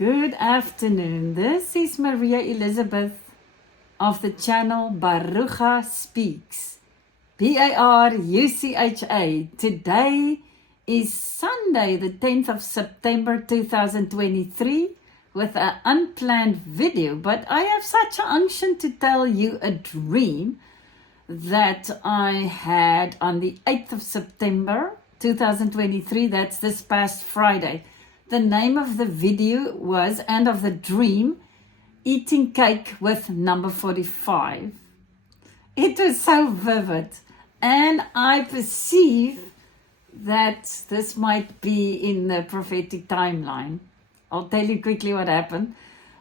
Good afternoon. This is Maria Elizabeth of the channel Barucha Speaks. Barucha. Today is Sunday, the 10th of September 2023, with an unplanned video. But I have such an unction to tell you a dream that I had on the 8th of September 2023. That's this past Friday. The name of the video was, and of the dream, Eating Cake with Number 45. It was so vivid, and I perceive that this might be in the prophetic timeline. I'll tell you quickly what happened.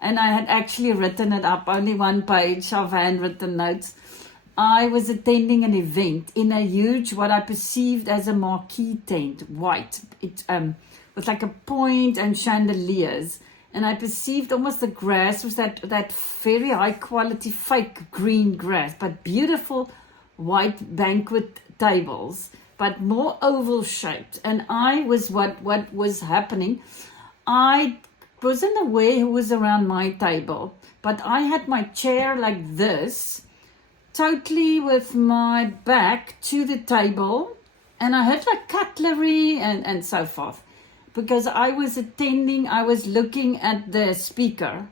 And I had actually written it up, only one page of handwritten notes. I was attending an event in a huge, what I perceived as a marquee tent, white. With like a point and chandeliers, and I perceived almost the grass was that very high quality fake green grass, but beautiful white banquet tables, but more oval shaped. And I was what was happening. I wasn't aware who was around my table, but I had my chair like this, totally with my back to the table, and I had like cutlery and so forth. Because I was looking at the speaker.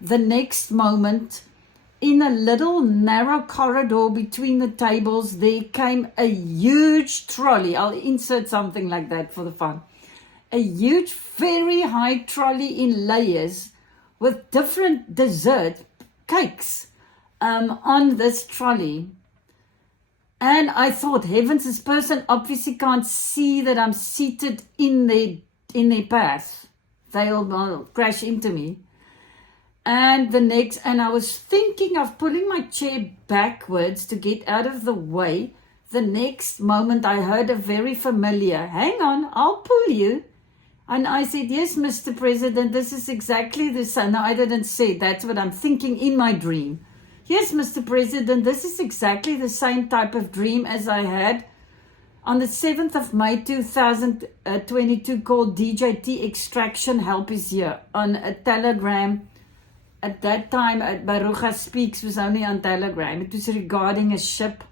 The next moment, in a little narrow corridor between the tables, there came a huge trolley. I'll insert something like that for the fun. A huge, very high trolley in layers with different dessert cakes on this trolley. And I thought, heavens, this person obviously can't see that I'm seated in their path. They'll crash into me. And I was thinking of pulling my chair backwards to get out of the way. The next moment I heard a very familiar, hang on, I'll pull you. And I said, yes, Mr. President, this is exactly the same. No, I didn't say, that's what I'm thinking in my dream. Yes, Mr. President, this is exactly the same type of dream as I had on the 7th of May 2022 called DJT Extraction Help is Here on a Telegram. At that time, Barucha Speaks was only on Telegram. It was regarding a ship,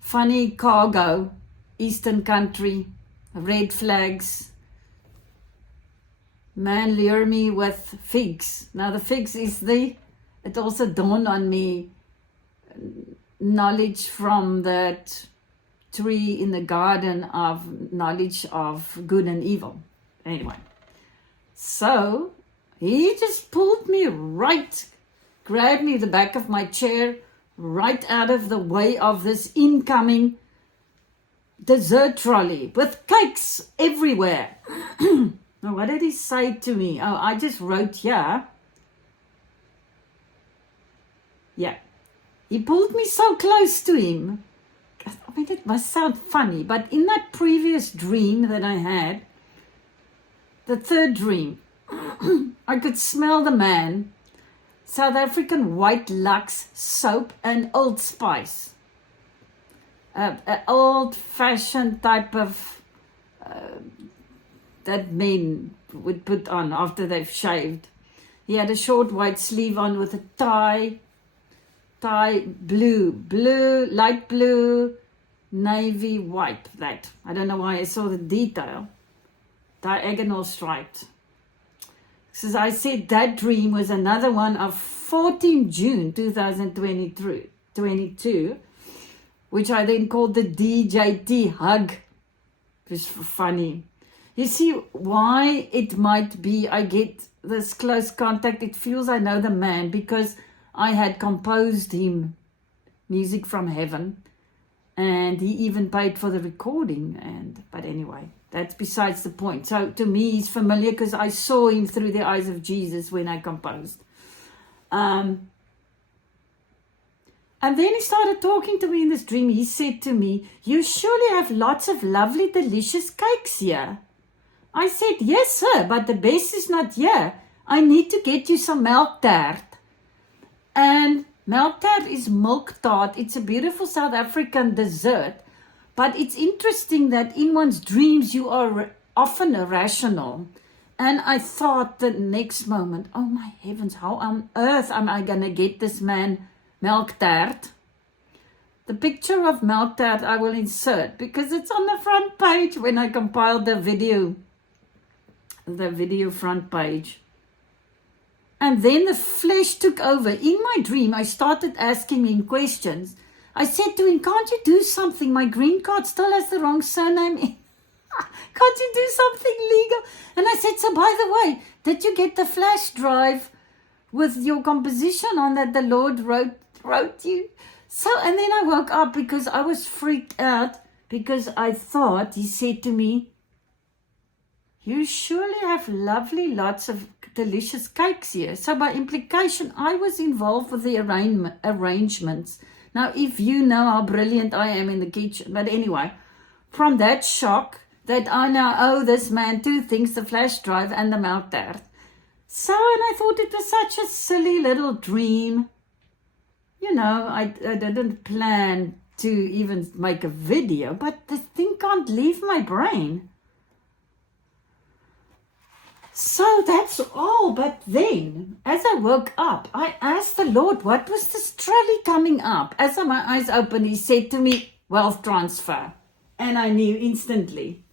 funny cargo, Eastern country, red flags. Man lure me with figs. Now the figs is it also dawned on me knowledge from that tree in the garden of knowledge of good and evil. Anyway, so he just pulled me grabbed me the back of my chair right out of the way of this incoming dessert trolley with cakes everywhere. Now, what did he say to me? Oh, I just wrote here. Yeah, he pulled me so close to him. I mean, it must sound funny, but in that previous dream that I had, the third dream, I could smell the man, South African White Lux soap and Old Spice. An old-fashioned type of that men would put on after they've shaved. He had a short white sleeve on with a tie blue, light blue, navy, white. That. I don't know why I saw the detail. Diagonal striped. As I said, that dream was another one of 14 June 2022, which I then called the DJT hug. It was funny. You see why it might be I get this close contact. It feels I know the man because I had composed him music from heaven, and he even paid for the recording. But anyway, that's besides the point. So to me, he's familiar because I saw him through the eyes of Jesus when I composed. And then he started talking to me in this dream. He said to me, "You surely have lots of lovely, delicious cakes here." I said, "Yes, sir, but the best is not here. I need to get you some milk tart." And milk tart is milk tart. It's a beautiful South African dessert. But it's interesting that in one's dreams you are often irrational. And I thought the next moment, oh my heavens, how on earth am I going to get this man milk tart? The picture of milk tart I will insert because it's on the front page when I compiled the video front page. And then the flesh took over. In my dream, I started asking him questions. I said to him, can't you do something? My green card still has the wrong surname in. Can't you do something legal? And I said, so by the way, did you get the flash drive with your composition on that the Lord wrote you? So, and then I woke up because I was freaked out because I thought, he said to me, you surely have lovely lots of delicious cakes here. So by implication, I was involved with the arrangements. Now, if you know how brilliant I am in the kitchen, but anyway, from that shock that I now owe this man two things, the flash drive and the milk tart. So, and I thought it was such a silly little dream. You know, I didn't plan to even make a video, but the thing can't leave my brain. So that's all. But then, as I woke up, I asked the Lord, what was this trolley coming up? As my eyes opened, he said to me, wealth transfer. And I knew instantly.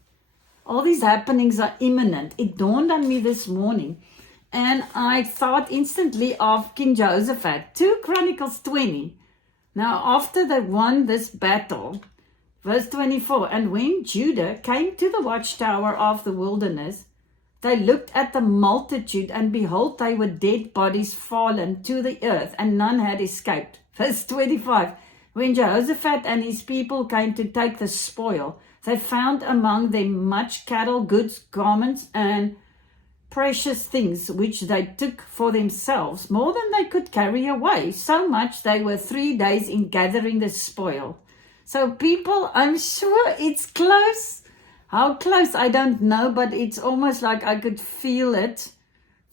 All these happenings are imminent. It dawned on me this morning. And I thought instantly of King Jehoshaphat, 2 Chronicles 20. Now, after they won this battle, verse 24, and when Judah came to the watchtower of the wilderness, they looked at the multitude, and behold, they were dead bodies fallen to the earth, and none had escaped. Verse 25, when Jehoshaphat and his people came to take the spoil, they found among them much cattle, goods, garments, and precious things, which they took for themselves, more than they could carry away. So much they were 3 days in gathering the spoil. So people, I'm sure it's close. How close, I don't know, but it's almost like I could feel it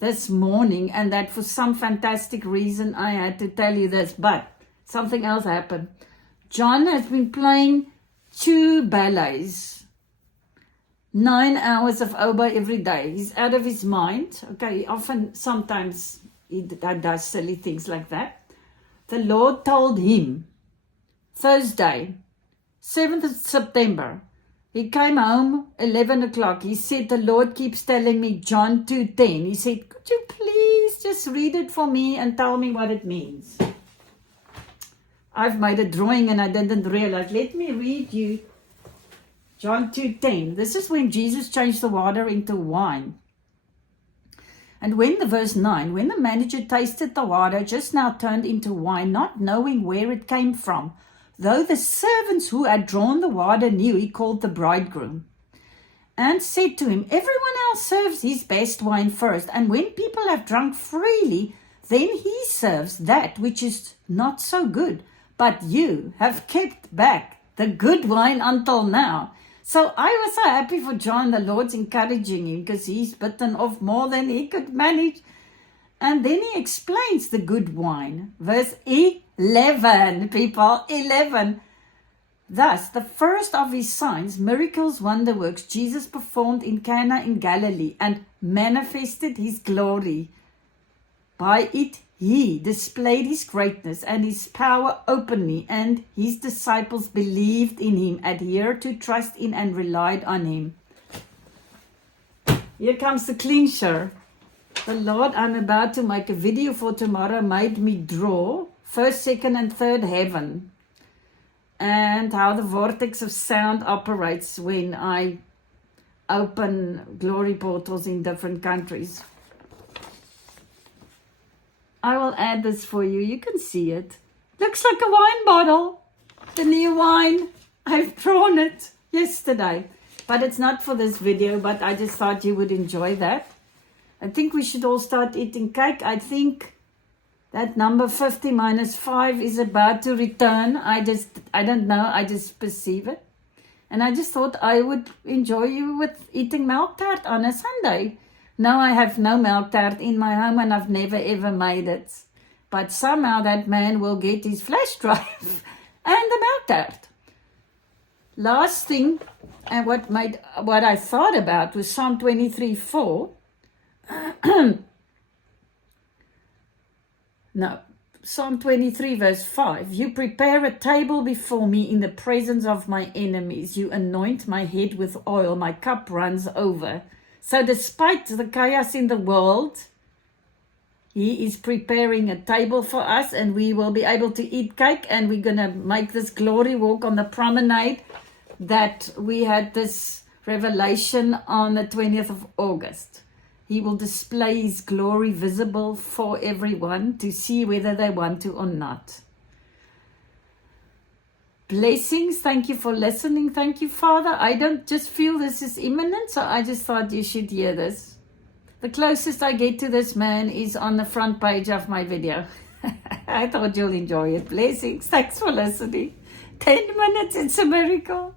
this morning, and that for some fantastic reason I had to tell you this, but something else happened. John has been playing 2 ballets, 9 hours of oboe every day. He's out of his mind. Okay, sometimes he does silly things like that. The Lord told him, Thursday, 7th of September, he came home 11 o'clock. He said, the Lord keeps telling me John 2:10. He said, could you please just read it for me and tell me what it means? I've made a drawing and I didn't realize. Let me read you John 2:10. This is when Jesus changed the water into wine. And when verse 9, when the manager tasted the water just now turned into wine, not knowing where it came from, though the servants who had drawn the water knew, he called the bridegroom and said to him, everyone else serves his best wine first, and when people have drunk freely, then he serves that which is not so good. But you have kept back the good wine until now. So I was so happy for John. The Lord's encouraging him because he's bitten off more than he could manage. And then he explains the good wine. Verse 11, people, 11. Thus, the first of his signs, miracles, wonder works, Jesus performed in Cana in Galilee and manifested his glory. By it, he displayed his greatness and his power openly, and his disciples believed in him, adhered to trust in and relied on him. Here comes the clincher. The Lord, I'm about to make a video for tomorrow, made me draw first, second, and third heaven, and how the vortex of sound operates when I open glory portals in different countries. I will add this for you. You can see it. Looks like a wine bottle. The new wine. I've drawn it yesterday. But it's not for this video, but I just thought you would enjoy that. I think we should all start eating cake. I think that number 50 minus 5 is about to return. I don't know. I just perceive it. And I just thought I would enjoy you with eating milk tart on a Sunday. No, I have no milk tart in my home and I've never ever made it. But somehow that man will get his flash drive and the milk tart. Last thing, and what I thought about was Psalm 23:4. No, Psalm 23, verse 5. You prepare a table before me in the presence of my enemies. You anoint my head with oil. My cup runs over. So despite the chaos in the world, He is preparing a table for us, and we will be able to eat cake, and we're going to make this glory walk on the promenade that we had this revelation on the 20th of August. He will display His glory visible for everyone to see whether they want to or not. Blessings. Thank you for listening. Thank you, Father. I don't just feel this is imminent, so I just thought you should hear this. The closest I get to this man is on the front page of my video. I thought you'll enjoy it. Blessings. Thanks for listening. 10 minutes. It's a miracle.